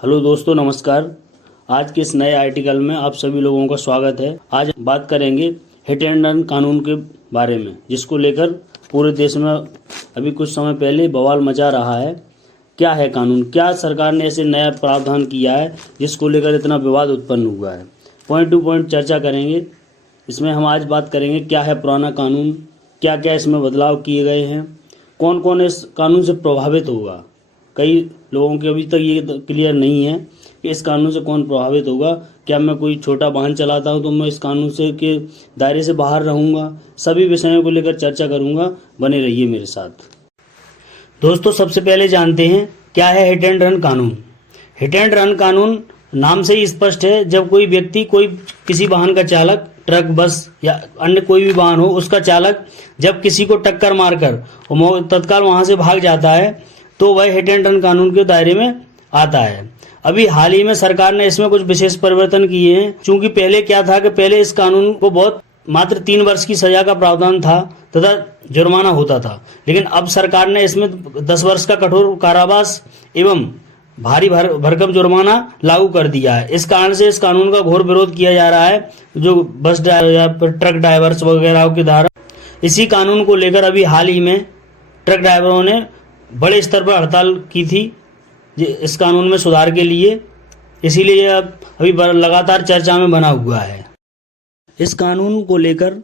Hello दोस्तों, नमस्कार। आज के इस नए आर्टिकल में आप सभी लोगों का स्वागत है। आज बात करेंगे हिट एंड रन कानून के बारे में, जिसको लेकर पूरे देश में अभी कुछ समय पहले बवाल मचा रहा है। क्या है कानून? क्या सरकार ने ऐसे नया प्रावधान किया है जिसको लेकर इतना विवाद उत्पन्न हुआ है? पॉइंट टू पॉइंट चर्चा करेंगे। इसमें हम आज बात करेंगे क्या है पुराना कानून, क्या क्या इसमें बदलाव किए गए हैं, कौन कौन इस कानून से प्रभावित होगा। कई लोगों के अभी तक ये क्लियर नहीं है कि इस कानून से कौन प्रभावित होगा। क्या मैं कोई छोटा वाहन चलाता हूं तो मैं इस कानून से के दायरे से बाहर रहूंगा? सभी विषयों को लेकर चर्चा करूंगा। बने रहिए मेरे साथ। दोस्तों, सबसे पहले जानते हैं क्या है हिट एंड रन कानून। हिट एंड रन कानून नाम से ही स्पष्ट है। जब कोई व्यक्ति किसी वाहन का चालक, ट्रक, बस या अन्य कोई भी वाहन हो, उसका चालक जब किसी को टक्कर मारकर तत्काल वहां से भाग जाता है तो वह हिट एंड रन कानून के दायरे में आता है। अभी हाल ही में सरकार ने इसमें कुछ विशेष परिवर्तन किए हैं। क्योंकि पहले क्या था कि पहले इस कानून को मात्र 3 वर्ष की सजा का प्रावधान था तथा जुर्माना होता था, लेकिन अब सरकार ने इसमें 10 वर्ष का कठोर कारावास एवं भारी भरकम जुर्माना लागू कर दिया है। इस कारण से इस कानून का घोर विरोध किया जा रहा है, जो बस ड्राइवर या ट्रक ड्राइवर्स वगैरह के द्वारा। इसी कानून को लेकर अभी हाल ही में ट्रक ड्राइवरों ने बड़े स्तर पर हड़ताल की थी इस कानून में सुधार के लिए। इसीलिए अभी लगातार चर्चा में बना हुआ है। इस कानून को लेकर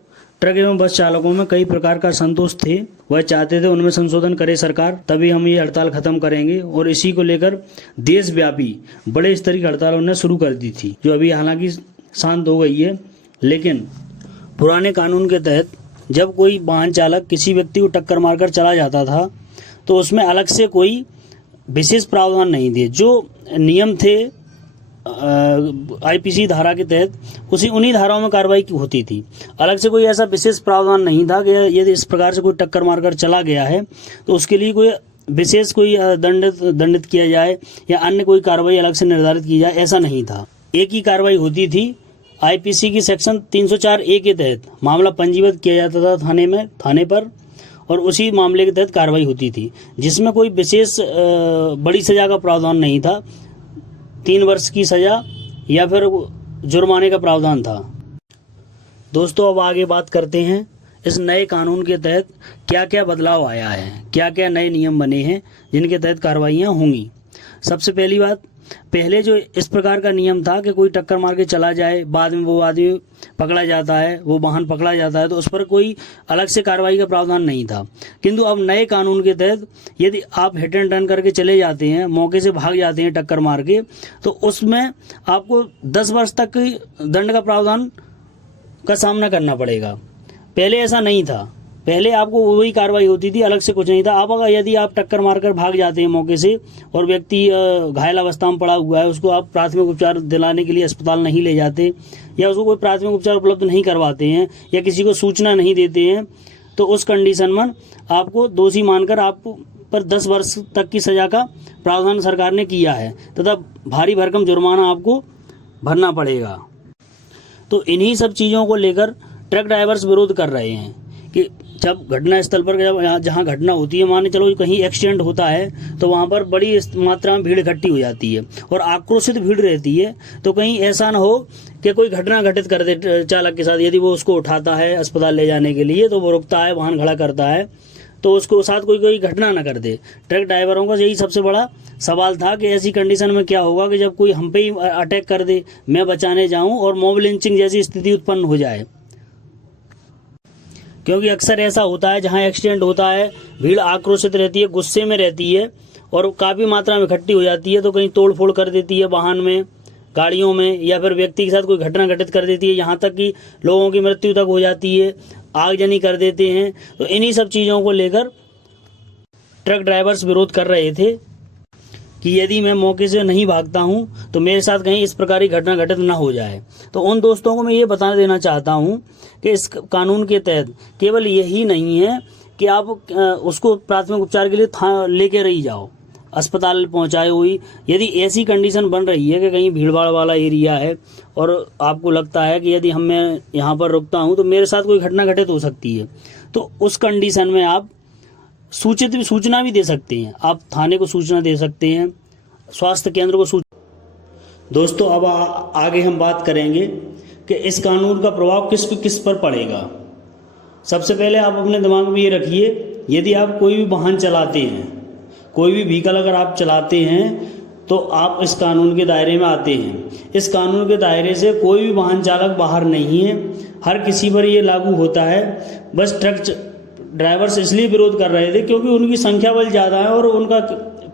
ट्रक एवं बस चालकों में कई प्रकार का संतोष थे। वह चाहते थे उनमें संशोधन करे सरकार, तभी हम ये हड़ताल खत्म करेंगे। और इसी को लेकर देशव्यापी बड़े स्तर की हड़ताल उन्होंने शुरू कर दी थी, जो अभी हालांकि शांत हो गई है। लेकिन पुराने कानून के तहत जब कोई वाहन चालक किसी व्यक्ति को टक्कर मारकर चला जाता था तो उसमें अलग से कोई विशेष प्रावधान नहीं थे। जो नियम थे आईपीसी धारा के तहत उन्हीं धाराओं में कार्रवाई होती थी। अलग से कोई ऐसा विशेष प्रावधान नहीं था कि यदि इस प्रकार से कोई टक्कर मारकर चला गया है तो उसके लिए कोई विशेष कोई दंडित किया जाए या अन्य कोई कार्रवाई अलग से निर्धारित की जाए, ऐसा नहीं था। एक ही कार्रवाई होती थी। आईपीसी की सेक्शन 304A के तहत मामला पंजीबद्ध किया जाता था थाने पर, और उसी मामले के तहत कार्रवाई होती थी, जिसमें कोई विशेष बड़ी सजा का प्रावधान नहीं था। 3 वर्ष की सजा या फिर जुर्माने का प्रावधान था। दोस्तों, अब आगे बात करते हैं इस नए कानून के तहत क्या क्या बदलाव आया है, क्या क्या नए नियम बने हैं जिनके तहत कार्रवाइयाँ होंगी। सबसे पहली बात, पहले जो इस प्रकार का नियम था कि कोई टक्कर मार के चला जाए, बाद में वो आदमी पकड़ा जाता है, वो वाहन पकड़ा जाता है, तो उस पर कोई अलग से कार्रवाई का प्रावधान नहीं था। किंतु अब नए कानून के तहत यदि आप हिट एंड रन करके चले जाते हैं, मौके से भाग जाते हैं टक्कर मार के, तो उसमें आपको 10 वर्ष तक दंड का प्रावधान का सामना करना पड़ेगा। पहले ऐसा नहीं था। पहले आपको वही कार्रवाई होती थी, अलग से कुछ नहीं था। अब अगर यदि आप टक्कर मारकर भाग जाते हैं मौके से और व्यक्ति घायल अवस्था में पड़ा हुआ है, उसको आप प्राथमिक उपचार दिलाने के लिए अस्पताल नहीं ले जाते या उसको कोई प्राथमिक उपचार उपलब्ध नहीं करवाते हैं या किसी को सूचना नहीं देते हैं, तो उस कंडीशन में आपको दोषी मानकर आप पर 10 वर्ष तक की सजा का प्रावधान सरकार ने किया है तथा भारी भरकम जुर्माना आपको भरना पड़ेगा। तो इन्हीं सब चीज़ों को लेकर ट्रक ड्राइवर्स विरोध कर रहे हैं कि जब घटना स्थल पर जहाँ घटना होती है, मान चलो कहीं एक्सीडेंट होता है, तो वहाँ पर बड़ी मात्रा में भीड़ इकट्ठी हो जाती है और आक्रोशित भीड़ रहती है। तो कहीं ऐसा ना हो कि कोई घटना घटित कर दे चालक के साथ। यदि वो उसको उठाता है अस्पताल ले जाने के लिए तो वो रुकता है, वाहन खड़ा करता है, तो उसको साथ कोई घटना ना कर दे। ट्रक ड्राइवरों का यही सबसे बड़ा सवाल था कि ऐसी कंडीशन में क्या होगा कि जब कोई हम पे ही अटैक कर दे, मैं बचाने जाऊँ और मॉब लिंचिंग जैसी स्थिति उत्पन्न हो जाए। क्योंकि अक्सर ऐसा होता है जहां एक्सीडेंट होता है, भीड़ आक्रोशित रहती है, गुस्से में रहती है और काफ़ी मात्रा में इकट्ठी हो जाती है, तो कहीं तोड़ फोड़ कर देती है वाहन में, गाड़ियों में, या फिर व्यक्ति के साथ कोई घटना घटित कर देती है, यहाँ तक कि लोगों की मृत्यु तक हो जाती है, आगजनी कर देते हैं। तो इन्हीं सब चीज़ों को लेकर ट्रक ड्राइवर्स विरोध कर रहे थे कि यदि मैं मौके से नहीं भागता हूं तो मेरे साथ कहीं इस प्रकार की घटना घटित न हो जाए। तो उन दोस्तों को मैं ये बता देना चाहता हूं कि इस कानून के तहत केवल यही नहीं है कि आप उसको प्राथमिक उपचार के लिए लेके रही जाओ, अस्पताल पहुंचाए हुई। यदि ऐसी कंडीशन बन रही है कि कहीं भीड़भाड़ वाला एरिया है और आपको लगता है कि यदि मैं यहाँ पर रुकता हूँ तो मेरे साथ कोई घटना घटित हो सकती है, तो उस कंडीशन में आप सूचना भी दे सकते हैं। आप थाने को सूचना दे सकते हैं, स्वास्थ्य केंद्र को दोस्तों अब आगे हम बात करेंगे कि इस कानून का प्रभाव किस पर पड़ेगा। सबसे पहले आप अपने दिमाग में ये रखिए, यदि आप कोई भी वाहन चलाते हैं, कोई भी व्हीकल अगर आप चलाते हैं तो आप इस कानून के दायरे में आते हैं। इस कानून के दायरे से कोई भी वाहन चालक बाहर नहीं है, हर किसी पर ये लागू होता है। बस ट्रक ड्राइवर्स इसलिए विरोध कर रहे थे क्योंकि उनकी संख्या बल ज़्यादा है और उनका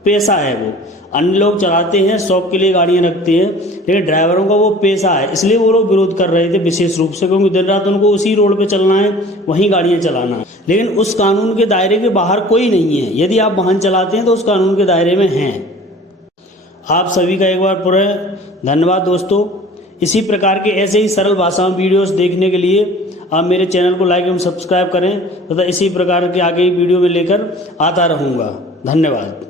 पेशा है, वो अन्य लोग चलाते हैं, शौक के लिए गाड़ियां रखते हैं, लेकिन ड्राइवरों का वो पेशा है, इसलिए वो लोग विरोध कर रहे थे विशेष रूप से, क्योंकि दिन रात उनको उसी रोड पे चलना है, वहीं गाड़ियां चलाना है। लेकिन उस कानून के दायरे के बाहर कोई नहीं है। यदि आप वाहन चलाते हैं तो उस कानून के दायरे में हैं। आप सभी का एक बार पूरा धन्यवाद दोस्तों। इसी प्रकार के ऐसे ही सरल भाषा में वीडियोस देखने के लिए आप मेरे चैनल को लाइक एवं सब्सक्राइब करें तथा इसी प्रकार के आगे वीडियो में लेकर आता रहूँगा। धन्यवाद।